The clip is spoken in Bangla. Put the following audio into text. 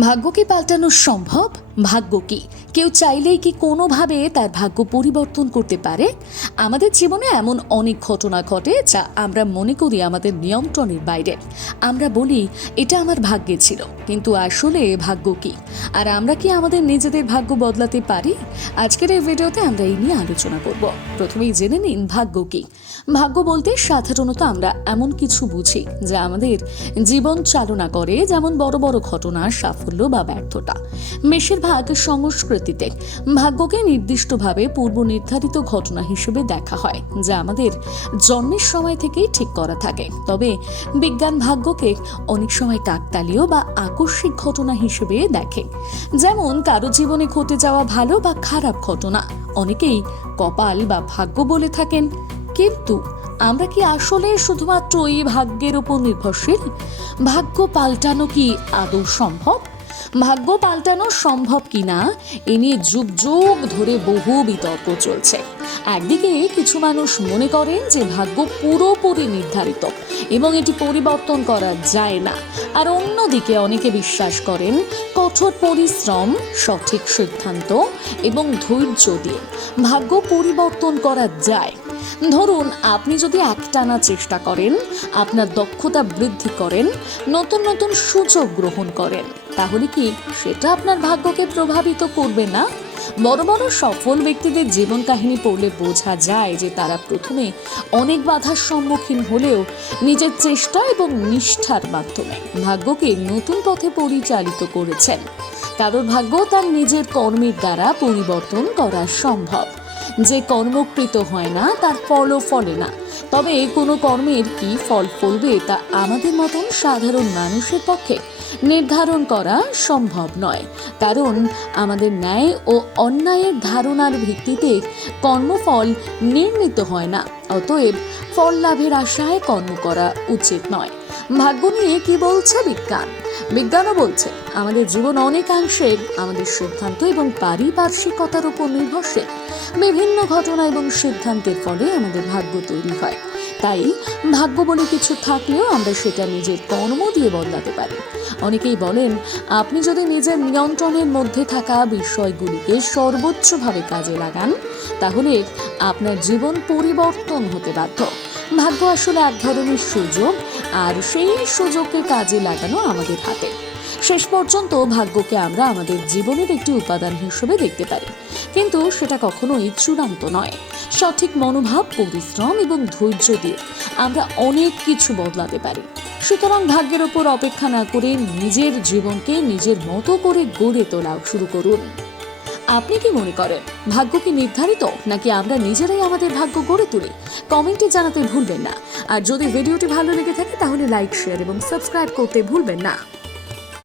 ভাগ্য কি পাল্টানো সম্ভব? ভাগ্য কি? কেউ চাইলেই কি কোনোভাবে তার ভাগ্য পরিবর্তন করতে পারে? আমাদের জীবনে এমন অনেক ঘটনা ঘটে যা আমরা মনে করি আমাদের নিয়ন্ত্রণের বাইরে। আমরা বলি, এটা আমার ভাগ্যে ছিল। কিন্তু আসলে ভাগ্য কি? আর আমরা কি আমাদের নিজেদের ভাগ্য বদলাতে পারি? আজকের এই ভিডিওতে আমরা এই নিয়ে আলোচনা করব। প্রথমেই জেনে নিন, ভাগ্য কি? ভাগ্য বলতে সাধারণত আমরা এমন কিছু বুঝি যা আমাদের জীবন চালনা করে, যেমন বড় বড় ঘটনা, সাফল্য বা ব্যর্থতা। বেশিরভাগ সংস্কৃতিতে। ভাগ্যকে নির্দিষ্টভাবে পূর্ব নির্ধারিত ঘটনা হিসেবে দেখা হয়, যা আমাদের জন্মের সময় থেকেই ঠিক করা থাকে। তবে বিজ্ঞান ভাগ্যকে অনেক সময় কাকতালীয় বা আকস্মিক ঘটনা হিসেবে দেখে। যেমন, কারও জীবনে ঘটে যাওয়া ভালো বা খারাপ ঘটনা। অনেকেই কপাল বা ভাগ্য বলে থাকেন। কিন্তু আমরা কি আসলে শুধুমাত্র এই ভাগ্যের উপর নির্ভরশীল? ভাগ্য পাল্টানো কি আদৌ সম্ভব? ভাগ্য পাল্টানো সম্ভব কিনা, এ নিয়ে যুগ যুগ ধরে বহু বিতর্ক চলছে। একদিকে কিছু মানুষ মনে করেন যে ভাগ্য পুরোপুরি নির্ধারিত এবং এটি পরিবর্তন করা যায় না। আর অন্যদিকে অনেকে বিশ্বাস করেন কঠোর পরিশ্রম, সঠিক সিদ্ধান্ত এবং ধৈর্য দিয়ে ভাগ্য পরিবর্তন করা যায়। ধরুন, আপনি যদি একটানা চেষ্টা করেন, আপনার দক্ষতা বৃদ্ধি করেন, নতুন নতুন সুযোগ গ্রহণ করেন, তাহলে কি সেটা আপনার ভাগ্যকে প্রভাবিত করবে না? বড় বড় সফল ব্যক্তিদের জীবন কাহিনী পড়লে বোঝা যায় যে তারা প্রথমে অনেক বাধার সম্মুখীন হলেও নিজের চেষ্টা এবং নিষ্ঠার মাধ্যমে ভাগ্যকে নতুন পথে পরিচালিত করেছেন। কারোর ভাগ্য তার নিজের কর্মের দ্বারা পরিবর্তন করা সম্ভব। যে কর্মকৃত হয় না, তার ফলও ফলে না। তবে কোনো কর্মের কি ফল ফলবে, তা আমাদের মতন সাধারণ মানুষের পক্ষে নির্ধারণ করা সম্ভব নয়। কারণ আমাদের ন্যায় ও অন্যায়ের ধারণার ভিত্তিতে কর্মফল নির্মিত হয় না, অতএব ফল লাভের আশায় কর্ম করা উচিত নয়। ভাগ্য নিয়ে কি বলছে বিজ্ঞান? বিজ্ঞানও বলছে, আমাদের জীবন অনেকাংশে আমাদের সিদ্ধান্ত এবং পারিপার্শ্বিকতার উপর নির্ভরশীল। বিভিন্ন ঘটনা এবং সিদ্ধান্তের ফলে আমাদের ভাগ্য তৈরি হয়। তাই ভাগ্য বলে কিছু থাকলেও আমরা সেটা নিজের কর্ম দিয়ে বদলাতে পারি। অনেকেই বলেন, আপনি যদি নিজের নিয়ন্ত্রণের মধ্যে থাকা বিষয়গুলিকে সর্বোচ্চভাবে কাজে লাগান, তাহলে আপনার জীবন পরিবর্তন হতে বাধ্য। ভাগ্য আসলে এক ধরনের সুযোগ আর সেই সুযোগকে কাজে লাগানো আমাদের হাতে। শেষ পর্যন্ত ভাগ্যকে আমরা আমাদের জীবনের একটি উপাদান হিসেবে দেখতে পারি। কিন্তু সেটা কখনোই চূড়ান্ত নয়। সঠিক মনোভাব, পরিশ্রম এবং ধৈর্য দিয়ে আমরা অনেক কিছু বদলাতে পারি। সুতরাং ভাগ্যের ওপর অপেক্ষা না করে নিজের জীবনকে নিজের মতো করে গড়ে তোলা শুরু করুন। আপনি কি মনে করেন, ভাগ্য কি নির্ধারিত, নাকি আমরা নিজেরাই আমাদের ভাগ্য গড়ে তুলি? কমেন্টে জানাতে ভুলবেন না। আর যদি ভিডিওটি ভালো লেগে থাকে তাহলে লাইক শেয়ার এবং সাবস্ক্রাইব করতে ভুলবেন না।